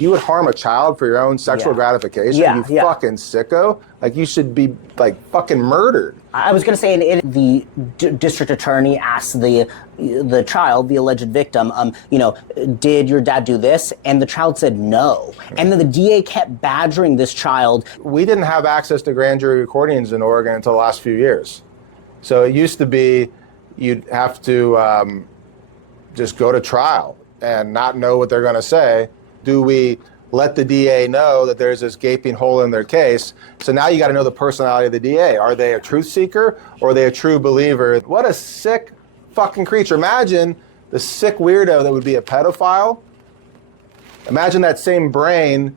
You would harm a child for your own sexual gratification? You fucking sicko. Like, you should be, like, fucking murdered. I was going to say, the district attorney asked the child, the alleged victim, did your dad do this? And the child said no. And then the DA kept badgering this child. We didn't have access to grand jury recordings in Oregon until the last few years. So it used to be you'd have to just go to trial and not know what they're going to say. Do we let the DA know that there's this gaping hole in their case? So now you got to know the personality of the DA. Are they a truth seeker or are they a true believer? What a sick fucking creature. Imagine the sick weirdo that would be a pedophile. Imagine that same brain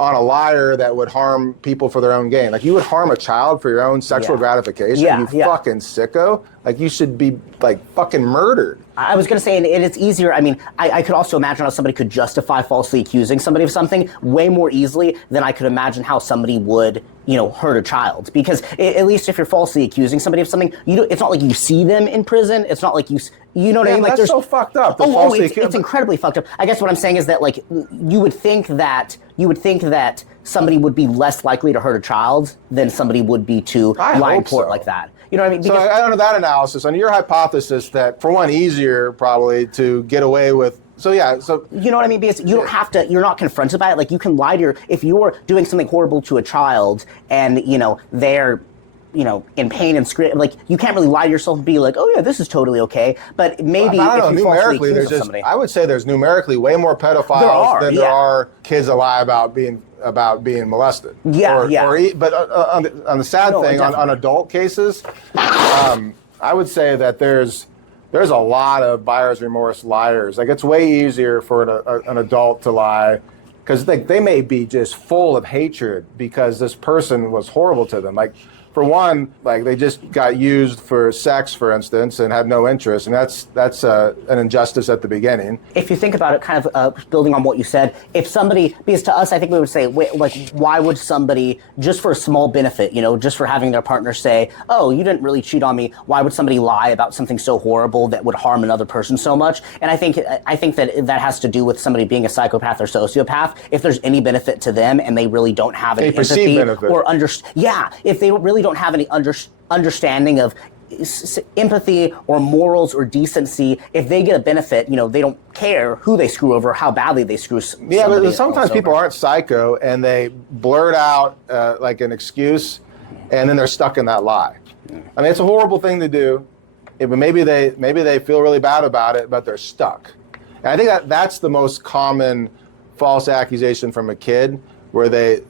on a liar that would harm people for their own gain. Like, you would harm a child for your own sexual gratification? You fucking sicko. Like, you should be, like, fucking murdered. I was going to say, and it's easier. I mean, I could also imagine how somebody could justify falsely accusing somebody of something way more easily than I could imagine how somebody would, hurt a child. Because at least if you're falsely accusing somebody of something, it's not like you see them in prison. It's not like you know what I mean? Like, that's so fucked up. It's incredibly fucked up. I guess what I'm saying is that, like, you would think that somebody would be less likely to hurt a child than somebody would be to lie in court like that. You know what I mean? So I don't know that analysis. On your hypothesis that, for one, easier probably to get away with. So you know what I mean? Because you don't have to. You're not confronted by it. Like, you can lie to if you're doing something horrible to a child, and they're in pain and scream. Like, you can't really lie to yourself and be like, oh yeah, this is totally okay. But maybe I don't if you know, numerically, falsely accuse somebody. I would say there's numerically way more pedophiles than there are kids that lie about being molested. But on the sad thing, on adult cases, I would say that there's a lot of buyer's remorse liars. Like, it's way easier for an adult to lie because they may be just full of hatred because this person was horrible to them. Like, for one, like, they just got used for sex, for instance, and had no interest, and that's an injustice at the beginning. If you think about it, kind of building on what you said, if somebody, because to us, I think we would say, why would somebody, just for a small benefit, just for having their partner say, oh, you didn't really cheat on me, why would somebody lie about something so horrible that would harm another person so much? And I think that has to do with somebody being a psychopath or sociopath. If there's any benefit to them and they really don't have any empathy or if they really don't have any understanding of empathy or morals or decency, if they get a benefit, they don't care who they screw over, how badly they screw somebody. Yeah, but sometimes people aren't psycho and they blurt out like an excuse, and then they're stuck in that lie. I mean, it's a horrible thing to do, but maybe they feel really bad about it, but they're stuck. And I think that's the most common false accusation from a kid, where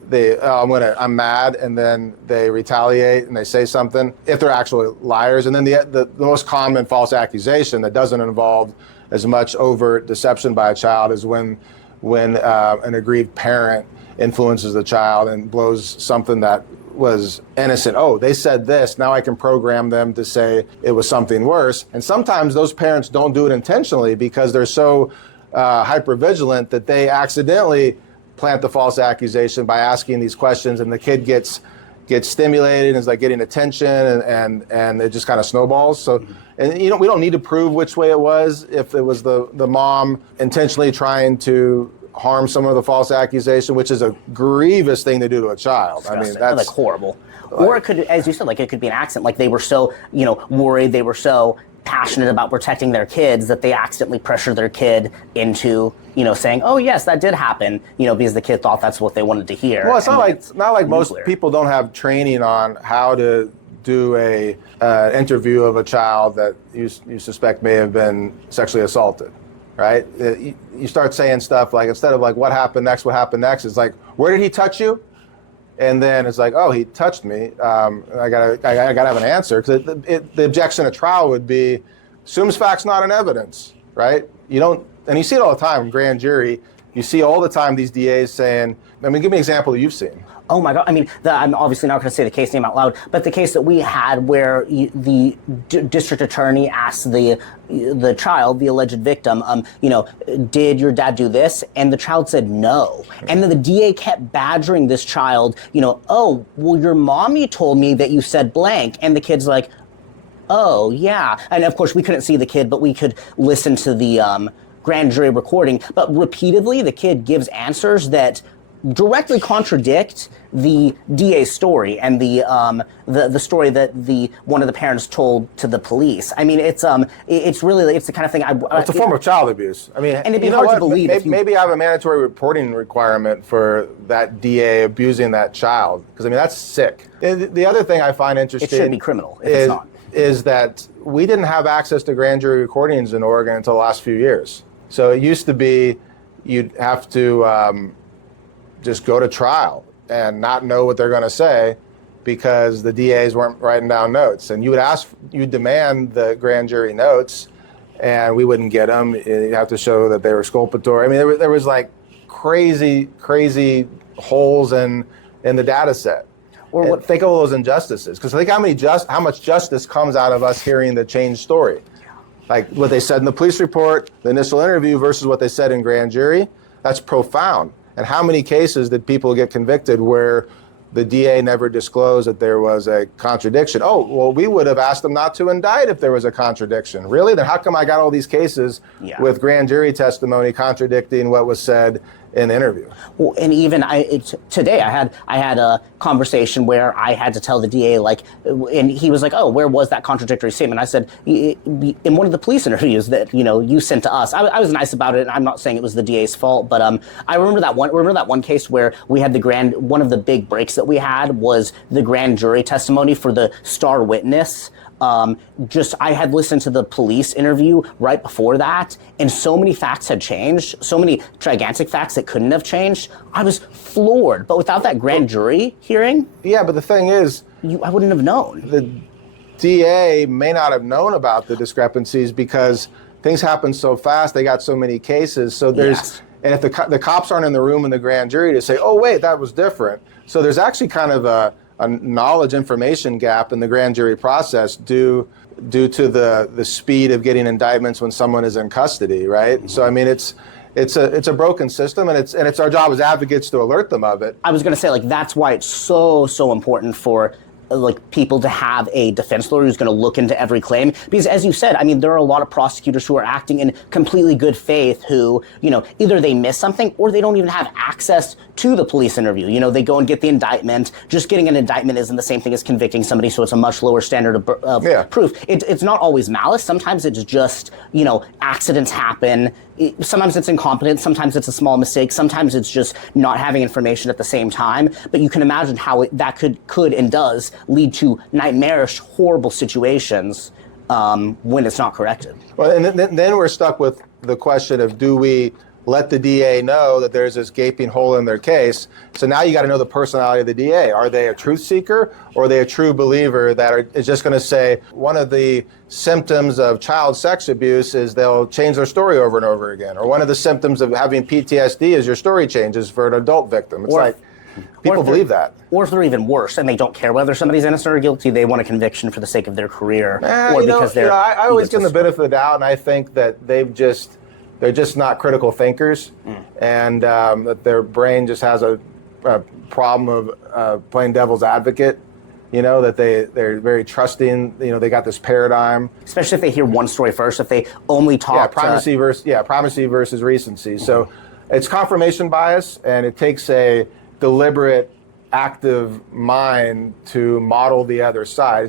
I'm mad, and then they retaliate and they say something, if they're actually liars. And then the most common false accusation that doesn't involve as much overt deception by a child is when an aggrieved parent influences the child and blows something that was innocent. Oh, they said this, now I can program them to say it was something worse. And sometimes those parents don't do it intentionally because they're so hyper-vigilant that they accidentally plant the false accusation by asking these questions, and the kid gets stimulated and is like getting attention, and it just kind of snowballs. So, and we don't need to prove which way it was. If it was the mom intentionally trying to harm someone with a false accusation, which is a grievous thing to do to a child. Disgusting. I mean, that's like horrible. Or it could, as you said, like, it could be an accident. Like, they were so worried, they were so passionate about protecting their kids that they accidentally pressured their kid into saying, oh yes, that did happen, because the kid thought that's what they wanted to hear. Well, it's not like most people don't have training on how to do a interview of a child that you suspect may have been sexually assaulted, right? You start saying stuff like, instead of like, what happened next, it's like, where did he touch you? And then it's like, oh, he touched me. I gotta have an answer, because the objection at trial would be, assumes facts not in evidence, right? And you see it all the time in grand jury. You see all the time these DAs saying, give me an example that you've seen. Oh my God! I mean, I'm obviously not going to say the case name out loud, but the case that we had where the district attorney asked the child, the alleged victim, did your dad do this? And the child said no. And then the DA kept badgering this child, oh, well, your mommy told me that you said blank. And the kid's like, oh yeah. And of course we couldn't see the kid, but we could listen to the grand jury recording, but repeatedly the kid gives answers that directly contradict the DA's story and the story that one of the parents told to the police. I mean, it's the kind of thing. It's a form of child abuse. I mean, and it'd be hard to believe. Maybe I have a mandatory reporting requirement for that DA abusing that child, because I mean that's sick. And the other thing I find interesting, it should be criminal if it's not, is that we didn't have access to grand jury recordings in Oregon until the last few years. So it used to be you'd have to just go to trial and not know what they're going to say because the DAs weren't writing down notes. And you'd demand the grand jury notes, and we wouldn't get them. You have to show that they were exculpatory. I mean, there was like crazy holes in the data set. Think of all those injustices, because think how much justice comes out of us hearing the changed story. Like what they said in the police report, the initial interview versus what they said in grand jury. That's profound. And how many cases did people get convicted where the DA never disclosed that there was a contradiction? Oh, well, we would have asked them not to indict if there was a contradiction. Really? Then how come I got all these cases with grand jury testimony contradicting what was said in the interview? Well, and even today I had a conversation where I had to tell the DA, like, and he was like, "Oh, where was that contradictory statement?" I said, "In one of the police interviews that you sent to us." I was nice about it, and I'm not saying it was the DA's fault, but I remember that one case where we had one of the big breaks that we had was the grand jury testimony for the star witness. I had listened to the police interview right before that, and so many facts had changed, so many gigantic facts that couldn't have changed. I was floored. But without that grand jury hearing, yeah. But the thing is, I wouldn't have known. The DA may not have known about the discrepancies because things happen so fast. They got so many cases. So and if the cops aren't in the room in the grand jury to say, "Oh wait, that was different," so there's actually kind of a knowledge information gap in the grand jury process due to the speed of getting indictments when someone is in custody, right? Mm-hmm. So I mean, it's a broken system, and it's our job as advocates to alert them of it. I was going to say, like, that's why it's so important for people to have a defense lawyer who's going to look into every claim, because as you said, I mean, there are a lot of prosecutors who are acting in completely good faith who, either they miss something or they don't even have access to the police interview. They go and get the indictment. Just getting an indictment isn't the same thing as convicting somebody, so it's a much lower standard of proof. It's not always malice. Sometimes it's just, accidents happen. Sometimes it's incompetence. Sometimes it's a small mistake. Sometimes it's just not having information at the same time. But you can imagine how that could and does lead to nightmarish, horrible situations when it's not corrected. Well, and then we're stuck with the question of, do we let the DA know that there's this gaping hole in their case? So now you got to know the personality of the DA. Are they a truth seeker, or are they a true believer that is just going to say, one of the symptoms of child sex abuse is they'll change their story over and over again, or one of the symptoms of having PTSD is your story changes for an adult victim? It's people believe that. Or if they're even worse and they don't care whether somebody's innocent or guilty, they want a conviction for the sake of their career, or because they're. I always give them the benefit of the doubt, and I think that they're just not critical thinkers, and that their brain just has a problem of playing devil's advocate. That they're very trusting. They got this paradigm. Especially if they hear one story first. If they only talk primacy versus recency. Mm-hmm. So it's confirmation bias, and it takes a deliberate, active mind to model the other side.